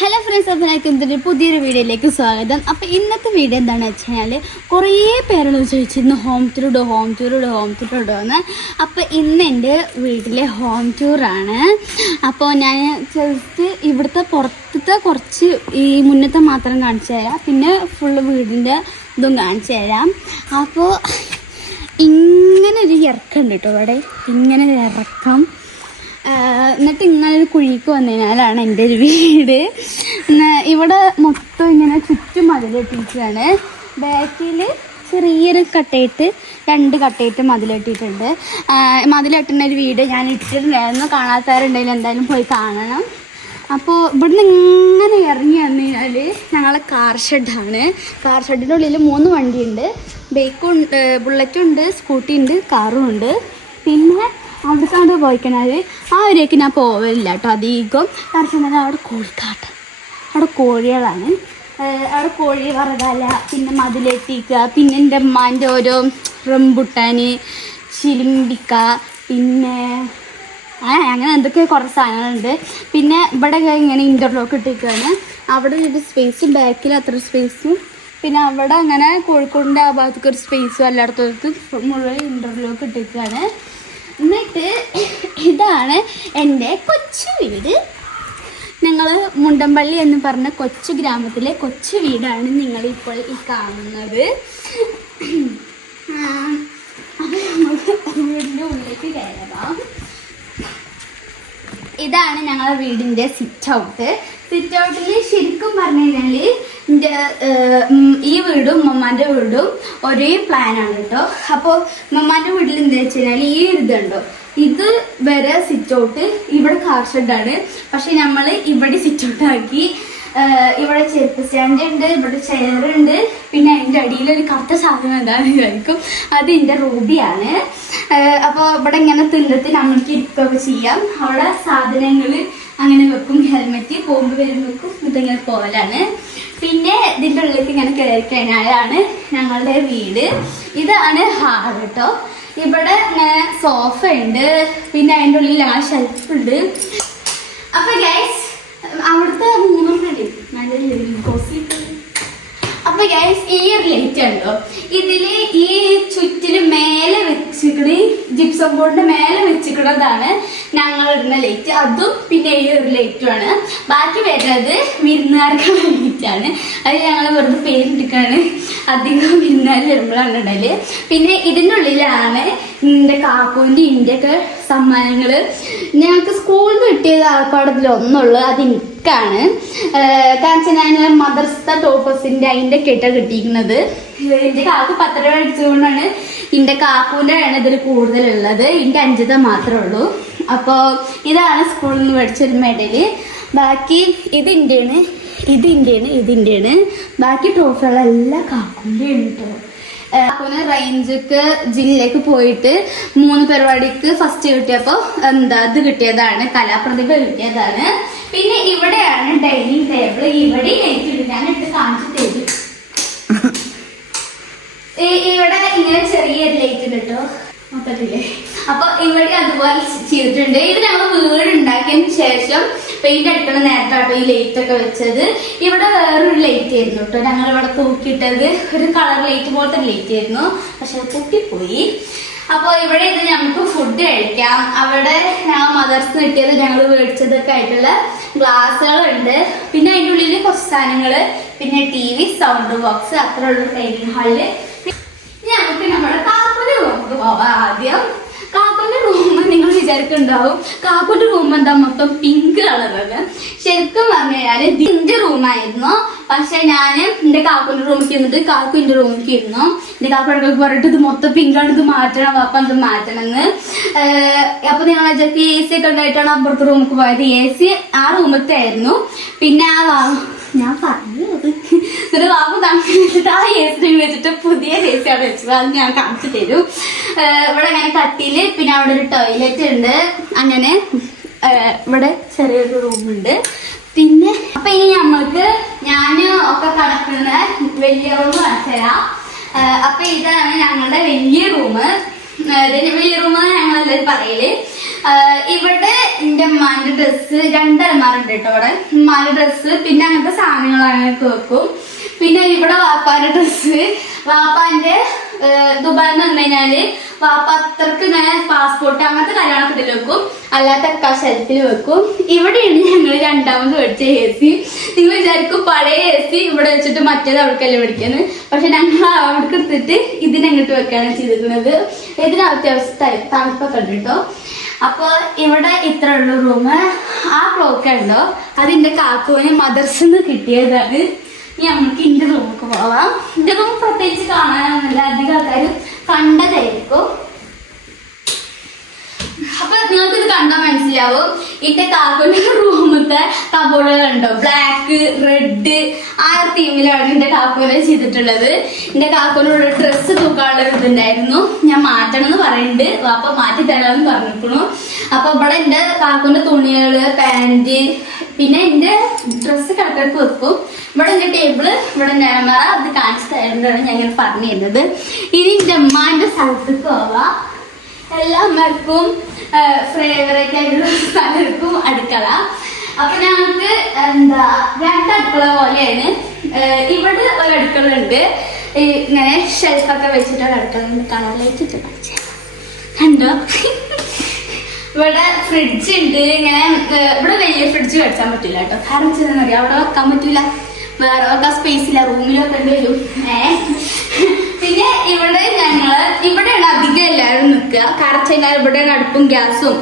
Hello friends, അപ്പോൾ എനിക്ക് പുതിയൊരു വീഡിയോയിലേക്ക് സ്വാഗതം. അപ്പോൾ ഇന്നത്തെ വീഡിയോ എന്താണെന്ന് വെച്ച് കഴിഞ്ഞാൽ കുറേ പേരോട് ചോദിച്ചിരുന്നു ഹോം ടൂർ ഇടുമോ എന്ന്. അപ്പോൾ ഇന്ന് എൻ്റെ വീട്ടിലെ ഹോം ടൂറാണ്. അപ്പോൾ ഞാൻ ജസ്റ്റ് ഇവിടുത്തെ പുറത്തത്തെ കുറച്ച് ഈ മുന്നത്തെ മാത്രം കാണിച്ചു തരാം, പിന്നെ ഫുള്ള് വീടിൻ്റെ ഇതും കാണിച്ചു തരാം. അപ്പോൾ ഇങ്ങനെ ഒരു ഇറക്കമുണ്ട് കേട്ടോ ഇവിടെ, ഇങ്ങനെ ഒരു ഇറക്കം. എന്നിട്ട് ഇങ്ങനെ ഒരു കുഴിക്ക് വന്നതിനാലാണ് എൻ്റെ ഒരു വീട്. ഇവിടെ മൊത്തം ഇങ്ങനെ ചുറ്റും മതിലെട്ടിയിട്ടാണ്. ബാക്കിൽ ചെറിയൊരു കട്ടയിട്ട് 2 കട്ടയിട്ട് മതിലെട്ടിയിട്ടുണ്ട്. മതിലെട്ടുന്ന ഒരു വീഡിയോ ഞാൻ ഇട്ടിട്ടുണ്ടായിരുന്നു, കാണാത്തവരുണ്ടെങ്കിൽ എന്തായാലും പോയി കാണണം. അപ്പോൾ ഇവിടുന്ന് ഇങ്ങനെ ഇറങ്ങി വന്നു കഴിഞ്ഞാൽ ഞങ്ങളെ കാർ ഷെഡാണ്. കാർ ഷെഡിൻ്റെ ഉള്ളിൽ 3 വണ്ടിയുണ്ട്. ബൈക്കും ബുള്ളറ്റും ഉണ്ട്, സ്കൂട്ടി ഉണ്ട്, കാറും ഉണ്ട്. പിന്നെ അവിടുത്തെ പോയിക്കണാൽ ആ ഒരേക്ക് ഞാൻ പോവില്ല കേട്ടോ അധികം. കാരണം അവിടെ കോഴിക്കാട്ടം, അവിടെ കോഴികളാണ്. അവിടെ കോഴി വറകാല, പിന്നെ മതിലെത്തിക്കുക, പിന്നെ എൻ്റെ അമ്മാൻ്റെ ഓരോ റംബുട്ടാൻ, ചിലിമ്പിക്ക, പിന്നെ അങ്ങനെ എന്തൊക്കെ കുറേ സാധനങ്ങളുണ്ട്. പിന്നെ ഇവിടെ ഇങ്ങനെ ഇൻ്റർലോക്ക് ഇട്ടിരിക്കുകയാണ്. അവിടെ ഒരു സ്പേസും ബാക്കിൽ അത്ര സ്പേസും, പിന്നെ അവിടെ അങ്ങനെ കോഴിക്കോടിൻ്റെ ആ ഭാഗത്തേക്ക് ഒരു സ്പേസും എല്ലായിടത്തും മുഴുവൻ ഇൻ്റർലോക്ക് ഇട്ടിരിക്കുകയാണ്. എന്നിട്ട് ഇതാണ് എൻ്റെ കൊച്ചു വീട്. ഞങ്ങൾ മുണ്ടമ്പള്ളി എന്ന് പറഞ്ഞ കൊച്ചു ഗ്രാമത്തിലെ കൊച്ചു വീടാണ് നിങ്ങളിപ്പോൾ ഈ കാണുന്നത്. അപ്പോൾ നമുക്ക് വീടിൻ്റെ ഉള്ളിലേക്ക് കയറാം. ഇതാണ് ഞങ്ങളുടെ വീടിൻ്റെ സിറ്റ് ഔട്ട്. സിറ്റ് ഔട്ടിൽ ശരിക്കും പറഞ്ഞു കഴിഞ്ഞാൽ എൻ്റെ ഈ വീടും ഉമ്മമാൻ്റെ വീടും ഒരേ പ്ലാനാണ് കേട്ടോ. അപ്പോൾ ഉമ്മമാൻ്റെ വീട്ടിൽ എന്താ വെച്ച് കഴിഞ്ഞാൽ ഈ ഇതുണ്ടോ, ഇത് വരെ സിറ്റ് ഔട്ട്, ഇവിടെ കാർ ഷെഡാണ്. പക്ഷെ നമ്മൾ ഇവിടെ സിറ്റ് ഔട്ട് ആക്കി. ഇവിടെ ചെരുപ്പ് സ്റ്റാൻഡ് ഉണ്ട്, ഇവിടെ ചെയറുണ്ട്, പിന്നെ അതിൻ്റെ അടിയിലൊരു കറുത്ത സാധനം എന്താണെന്ന് വിചാരിക്കും, അത് എൻ്റെ റൂബിയാണ്. അപ്പോൾ ഇവിടെ ഇങ്ങനെ തിന്നിട്ട് നമ്മൾക്ക് ഇരിക്കുകയൊക്കെ ചെയ്യാം. അവിടെ സാധനങ്ങൾ അങ്ങനെ വെക്കും, ഹെൽമെറ്റ് പോകുമ്പോൾ വരുമ്പോൾ വെക്കും, ഇതിങ്ങനെ പോലാണ്. പിന്നെ ഇതിൻ്റെ ഉള്ളിലേക്ക് ഇങ്ങനെ കയറി കഴിഞ്ഞാലാണ് ഞങ്ങളുടെ വീട്. ഇതാണ് ഹാൾ കേട്ടോ. ഇവിടെ ഇങ്ങനെ സോഫ ഉണ്ട്, പിന്നെ അതിൻ്റെ ഉള്ളിൽ ആ ഷെൽഫ് ഉണ്ട്. അപ്പൊ ഗൈസ് അവിടുത്തെ 3 അപ്പൊ ഗൈസ് ഈ ഒരു ലൈറ്റ് ഉണ്ടോ, ഇതില് ഈ ചുറ്റില് മേലെ വെച്ചിക്കണ ജിപ്സം ബോർഡിന്റെ മേലെ വെച്ചിക്കുന്നതാണ് ഞങ്ങൾ ഇടുന്ന ലൈറ്റ്. അതും പിന്നെ ഈ ഒരു ലൈറ്റുമാണ്. ബാക്കി വരുന്നത് വിരുന്നുകാർക്കുള്ള ലൈറ്റാണ്. അത് ഞങ്ങൾ വെറുതെ പേരിട്ടിക്കാണ്, അധികം വിരുന്നുകാർ വരുമ്പോഴാണ് ഇടല്. പിന്നെ ഇതിൻ്റെ ഉള്ളിലാണ് എൻ്റെ കാക്കൂൻ്റെ ഇന്ത്യയൊക്കെ സമ്മാനങ്ങൾ. ഞങ്ങൾക്ക് സ്കൂളിൽ നിന്ന് കിട്ടിയത് ആൾക്കാടത്തിൽ ഒന്നുള്ളൂ, അത് എനിക്കാണ്. കാരണം ഞാൻ മദർസ ടോപ്പേഴ്സിൻ്റെ അതിൻ്റെ കെട്ട കിട്ടിയിരിക്കുന്നത്. എൻ്റെ കാക്കു 10 രൂപ അടിച്ചുകൊണ്ടാണ് എൻ്റെ കാക്കൂൻ്റെ ആണ് ഇതിൽ കൂടുതലുള്ളത്. എൻ്റെ 5 മാത്രമേ ഉള്ളൂ. അപ്പോൾ ഇതാണ് സ്കൂളിൽ നിന്ന് മേടിച്ചൊരു മെഡല്. ബാക്കി ഇതിൻ്റെയാണ്. ബാക്കി ട്രോഫികളെല്ലാം കാക്കൂൻ്റെ ആണ് കേട്ടോ. കാക്കൂന് റേഞ്ചക്ക് ജില്ലയിലേക്ക് പോയിട്ട് 3 പരിപാടിക്ക് ഫസ്റ്റ് കിട്ടിയപ്പോൾ ഇത് കിട്ടിയതാണ്, കലാപ്രതിഭ കിട്ടിയതാണ്. പിന്നെ ഇവിടെയാണ് ഡൈനിങ് ടേബിൾ. ഇവിടെ ഞാൻ ഇട്ട് കാണിച്ചു തരും. ഇവിടെ ഇങ്ങനെ ചെറിയൊരു ലൈറ്റ് ഉണ്ട് കേട്ടോ മൊത്തത്തില്. അപ്പൊ ഇവിടെ അതുപോലെ ചെയ്തിട്ടുണ്ട്. ഇത് ഞങ്ങൾ വീട് ഉണ്ടാക്കിയതിന് ശേഷം പെയിന്റ് അടിക്കണ നേരത്താട്ടോ ഈ ലൈറ്റ് ഒക്കെ വെച്ചത്. ഇവിടെ വേറൊരു ലൈറ്റ് ആയിരുന്നു കേട്ടോ ഞങ്ങൾ ഇവിടെ തൂക്കിയിട്ടത്, ഒരു കളർ ലൈറ്റ് പോലത്തെ ലൈറ്റ് ആയിരുന്നു, പക്ഷെ അത് പൊട്ടിപ്പോയി. അപ്പോൾ ഇവിടെ ഇത് നമുക്ക് ഫുഡ് കഴിക്കാം. അവിടെ ഞങ്ങൾ മദർസ് കിട്ടിയത് ഞങ്ങൾ മേടിച്ചതൊക്കെ ആയിട്ടുള്ള ഗ്ലാസ്സുകളുണ്ട്. പിന്നെ അതിൻ്റെ ഉള്ളിൽ കുറച്ച് സാധനങ്ങൾ, പിന്നെ TV, സൗണ്ട് ബോക്സ്, അത്രയുള്ള ഡൈനിങ് ഹാളില്. ഞങ്ങൾക്ക് നമ്മുടെ കാക്കൂന്റെ റൂമിലേക്ക് പോവാം. ആദ്യം കാക്കൂന്റെ റൂം നിങ്ങൾ വിചാരിക്കുന്നുണ്ടാവും, കാക്കൂന്റെ റൂം എന്താ മൊത്തം പിങ്ക് കളറാണ്. ശരിക്കും പറഞ്ഞു കഴിഞ്ഞാൽ ഇതിന്റെ റൂമായിരുന്നു. പക്ഷെ ഞാൻ എൻ്റെ കാക്കൂന്റെ റൂമിലേക്ക് ഇരുന്നിട്ട് കാക്കു എൻ്റെ റൂമിലേക്ക് ഇരുന്നു. എൻ്റെ കാക്കൂടെ പറഞ്ഞിട്ട് ഇത് മൊത്തം പിങ്കാണ്, ഇത് മാറ്റണം, അപ്പം ഇത് മാറ്റണമെന്ന്. അപ്പൊ നിങ്ങൾ വിചാരിക്കും AC ഒക്കെ ഉണ്ടായിട്ടാണ് അപ്പുറത്തെ റൂമിലേക്ക് പോയത്. AC ആ റൂമത്തെ ആയിരുന്നു. പിന്നെ ഞാൻ പറഞ്ഞത് ഒരു വാപ്പ് താമസിച്ചിട്ട് ആ AC വെച്ചിട്ട് പുതിയ AC അവിടെ വെച്ചത്, അത് ഞാൻ കാണിച്ചു തരും. ഇവിടെ അങ്ങനെ കട്ടില്, പിന്നെ അവിടെ ഒരു ടോയ്ലറ്റ് ഉണ്ട്. അങ്ങനെ ഇവിടെ ചെറിയൊരു റൂമുണ്ട്. പിന്നെ അപ്പൊ ഇനി നമ്മൾക്ക് ഞാൻ ഒക്കെ കിടക്കുന്ന വലിയ റൂം കാണിച്ചു തരാം. അപ്പൊ ഇതാണ് ഞങ്ങളുടെ വലിയ റൂം. വലിയ റൂം ഞങ്ങളെല്ലാവരും പറയല്. ഇവിടെ എന്റെ ഉമ്മാന്റെ ഡ്രസ്സ് 2 അലമാരുണ്ട് കേട്ടോ. ഇവിടെ ഉമ്മാന്റെ ഡ്രസ്സ് പിന്നെ അങ്ങനത്തെ സാധനങ്ങൾ അങ്ങനെയൊക്കെ വെക്കും. പിന്നെ ഇവിടെ വാപ്പാന്റെ ഡ്രസ്സ്, വാപ്പാന്റെ ദുബായിൽ വന്നു കഴിഞ്ഞാല് വാപ്പ അത്രക്ക് ഇങ്ങനെ പാസ്പോർട്ട് അങ്ങനത്തെ കാര്യങ്ങളൊക്കെ ഇതിൽ വെക്കും, അല്ലാത്തൊക്കെ ഷെൽഫിൽ വെക്കും. ഇവിടെയാണ് ഞങ്ങൾ രണ്ടാമത് മേടിച്ച AC. നിങ്ങൾ വിചാരിക്കും പഴയ AC ഇവിടെ വെച്ചിട്ട് മറ്റേത് അവിടേക്കല്ലേ മേടിക്കുന്നത്. പക്ഷെ ഞങ്ങൾ അവിടേക്ക് എടുത്തിട്ട് ഇതിനങ്ങോട്ട് വെക്കാണ് ചെയ്തിരിക്കുന്നത്. ഇതിന് അത്യാവശ്യം തണുപ്പൊക്കെ ഉണ്ട് കേട്ടോ. അപ്പൊ ഇവിടെ ഇത്ര ഉള്ള റൂം. ആ ക്ലോക്ക് ഉണ്ടോ അതിന്റെ കാക്കുവിന് മദർസിന്ന് കിട്ടിയതാണ്. ഇനി നമുക്ക് ഇന്റെ റൂമൊക്കെ പോവാം. ഇന്റെ റൂം പ്രത്യേകിച്ച് കാണാനൊന്നുമില്ല, അധികം ആൾക്കാരും കണ്ടതായിരിക്കും. അപ്പൊ നിങ്ങൾക്ക് ഇത് കണ്ടാൽ മനസ്സിലാവും. ഇന്റെ കാക്കുവിന്റെ റൂമത്തെ കബോർഡുകളുണ്ടോ ബ്ലാക്ക് റെഡ് ആ തീമിലാണ് എന്റെ കാക്കുവിനെ ചെയ്തിട്ടുള്ളത്. എന്റെ കാക്കുവിനോട് ഡ്രസ്സ് തൂക്കാനുള്ള ഇതുണ്ടായിരുന്നു, ഞാൻ മാറ്റണം എന്ന് പറയുന്നുണ്ട്. അപ്പൊ മാറ്റി തരാമെന്ന് പറഞ്ഞിരിക്കണു. അപ്പൊ ഇവിടെ എന്റെ കാക്കുവിന്റെ തുണികള് പാന്റ് പിന്നെ എന്റെ ഡ്രസ്സ് കിടക്കിടക്ക് വെക്കും. ഇവിടെ എന്റെ ടേബിള് ഇവിടെ എന്റെ അലമാര അത് കാണിച്ചു തരുന്നതാണ് ഞാൻ ഇങ്ങനെ പറഞ്ഞു തരുന്നത്. ഇനി എന്റെ അമ്മാന്റെ സ്ഥലത്തേക്ക് പോവാം. എല്ലാ അമ്മർക്കും ഫേവറേറ്റ് ആയിട്ടുള്ള സ്ഥലർക്കും അടുക്കള. അപ്പൊ ഞങ്ങൾക്ക് 2 അടുക്കള പോലെയാണ്. ഇവിടെ ഒരു അടുക്കള ഉണ്ട്, ഇങ്ങനെ ഷെൽഫൊക്കെ വെച്ചിട്ടുള്ള അടുക്കള ഉണ്ട്. കളറിലേക്ക് കണ്ടോ? ഇവിടെ ഫ്രിഡ്ജ് ഉണ്ട്. ഇങ്ങനെ ഇവിടെ വലിയ ഫ്രിഡ്ജ് വെച്ചാൻ പറ്റില്ല കേട്ടോ. കാരണം ചെന്നറിയാം അവിടെ വെക്കാൻ പറ്റൂല, വേറെ വെക്കാൻ സ്പേസ് ഇല്ല, റൂമിലൊക്കെ വരും. പിന്നെ ഇവിടെ ഇവിടെയാണ് അധികം എല്ലാവരും നിൽക്കുക. കാരണം വെച്ചാൽ ഇവിടെയാണ് അടുപ്പും ഗ്യാസും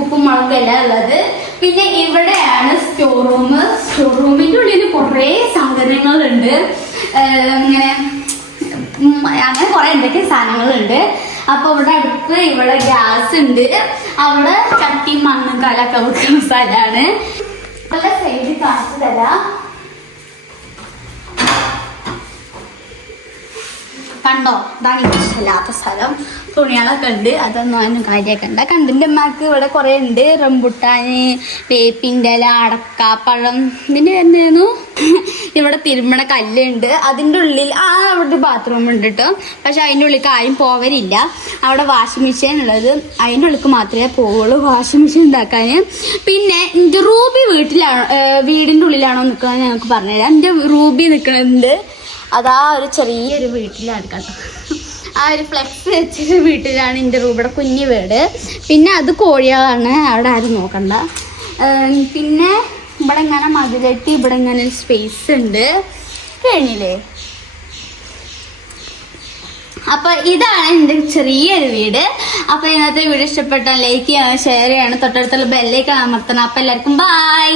ഉപ്പും മുളകും എല്ലാം ഉള്ളത്. പിന്നെ ഇവിടെയാണ് സ്റ്റോർ റൂം. സ്റ്റോർ റൂമിന്റെ ഉള്ളിൽ കുറേ സാധനങ്ങളുണ്ട്. ഇങ്ങനെ അങ്ങനെ കുറെ എന്തൊക്കെ സാധനങ്ങളുണ്ട്. അപ്പൊ ഇവിടെ അടുപ്പ്, ഇവിടെ ഗ്യാസ് ഉണ്ട്, അവിടെ ചട്ടി മണ്ണ് കലൊക്കെ വെക്കുന്ന സ്ഥലമാണ്. നല്ല സൈഡ് കാണിച്ചു തരാം. കണ്ടോ? ഇതാണ് എനിക്ക് ഇഷ്ടമില്ലാത്ത സ്ഥലം. തുണികളൊക്കെ ഉണ്ട്, അതൊന്നും അതിന് കാര്യമാക്കണ്ട. കണ്ടിൻ്റെ അമ്മക്ക് ഇവിടെ കുറേ ഉണ്ട്. റംബുട്ടാന്, വേപ്പിൻ്റെ ഇല, അടക്കാപ്പഴം, ഇതിൻ്റെ എന്തായിരുന്നു ഇവിടെ തിരുമണ കല്ലുണ്ട്. അതിൻ്റെ ഉള്ളിൽ അവിടെ ബാത്റൂം ഉണ്ട് കേട്ടോ. പക്ഷെ അതിൻ്റെ ഉള്ളിലേക്ക് ആരും പോവരില്ല. അവിടെ വാഷിംഗ് മെഷീൻ ഉള്ളത്, അതിൻ്റെ ഉള്ളിലേക്ക് മാത്രമേ പോവുള്ളൂ വാഷിംഗ് മെഷീൻ ഉണ്ടാക്കാൻ. പിന്നെ എൻ്റെ റൂബി വീടിൻ്റെ ഉള്ളിലാണോ നിൽക്കുന്നത് ഞങ്ങൾക്ക് പറഞ്ഞുതരാം. എൻ്റെ റൂബി നിൽക്കുന്നുണ്ട് അതാ ഒരു ചെറിയൊരു വീട്ടിലാണ് കേട്ടോ. ആ ഒരു ഫ്ലെക്സ് വെച്ചൊരു വീട്ടിലാണ് എൻ്റെ റൂബിയുടെ കുഞ്ഞു വീട്. പിന്നെ അത് കോഴികളാണ്, അവിടെ ആരും നോക്കണ്ട. പിന്നെ ഇവിടെ ഇങ്ങനെ മതിലെട്ടി ഇവിടെ ഇങ്ങനെ ഒരു സ്പേസ് ഉണ്ട്. കഴിഞ്ഞില്ലേ? അപ്പൊ ഇതാണ് എൻ്റെ ചെറിയൊരു വീട്. അപ്പൊ ഇന്നത്തെ വീഡിയോ ഇഷ്ടപ്പെട്ടാൽ ലൈക്ക് ചെയ്യണം, ഷെയർ ചെയ്യണം, തൊട്ടടുത്തുള്ള ബെല്ലേക്ക് അമർത്തണം. അപ്പൊ എല്ലാവർക്കും ബൈ.